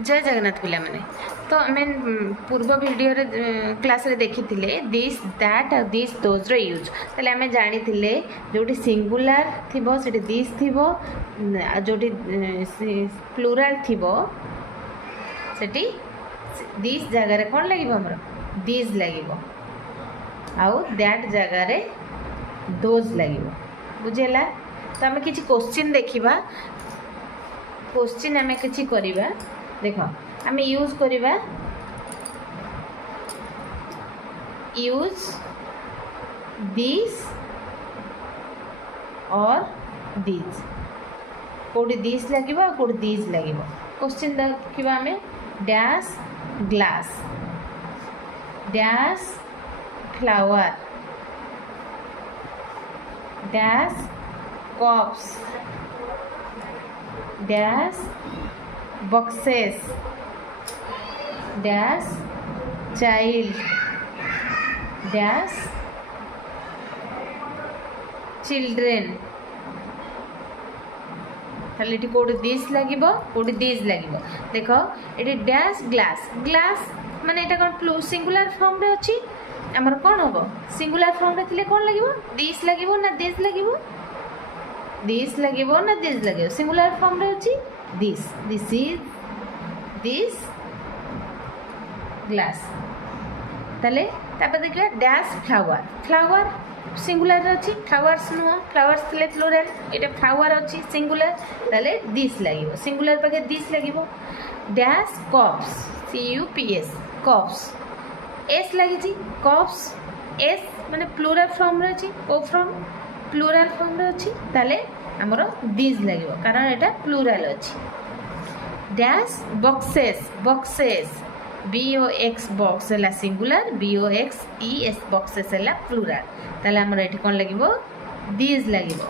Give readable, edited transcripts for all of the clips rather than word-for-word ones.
जय जगन्नाथ पिला माने तो आम पूर्व वीडियो क्लास रे देखी दिस दैट और दिस दोज यूज तेल आम जानी जोटी सिंगुलर थी से दिस थी जो प्लूराल थी से दिस जगार कौन लगे आमर दिस लगे आउ दैट जगार दोज लगे बुझेगा। तो आम कि क्वेश्चन देखा क्वेश्चन आम कि करवा देख आम यूज करवा यूज दिस और दिस कौटी दिस लगे कौटी दिस लगे क्वेश्चन देखा आम dash glass dash flower dash cups dash boxes dash child dash children खाली कौटी दिस लगे कौटी दिस लगे देख ये डैश ग्लास ग्लास माने এটা কোন প্লু সিঙ্গুলার ফর্ম রে ଅଛି हमर कोन होबो सिंगुलर फॉर्म रे थिले कोन लागिवो दिस लागिवो ना दिस लागिवो दिस लागिवो ना दिस लागिवो सिंगुलर फॉर्म रे अछि this this is this glass तले तापर देखिया डैश फ्लावर फ्लावर सिंगुलर रे अछि फ्लावर्स नुआ फ्लावर्स थिले प्लुरल एटा फ्लावर अछि सिंगुलर तले दिस लागिवो सिंगुलर पके दिस लागिवो dash cups CUPS cups S लगी कप्स एस माने प्लूराल फॉर्म रे अछि को फॉर्म प्लूराल फॉर्म रे अछि ताले हमरो दिस लागिवो कारण एटा प्लूराल अछि dash boxes boxes BOX box हला सिंगुलर BOXES बॉक्सेस हला प्लूराल ताले हमरो एठी कोन लागिवो दिस लागिवो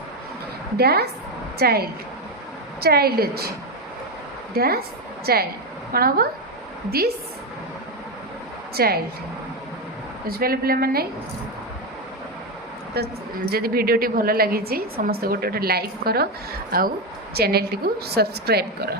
डैश चाइल्ड चाइल्ड अछि डैश चाइल्ड कोन हबो दिस चाइल्ड बुझिपारे पे मैंने। तो जदि भिडियोटी भल लगी समस्त गोटे गोटे लाइक कर आउ चैनल टी को सब्सक्राइब कर।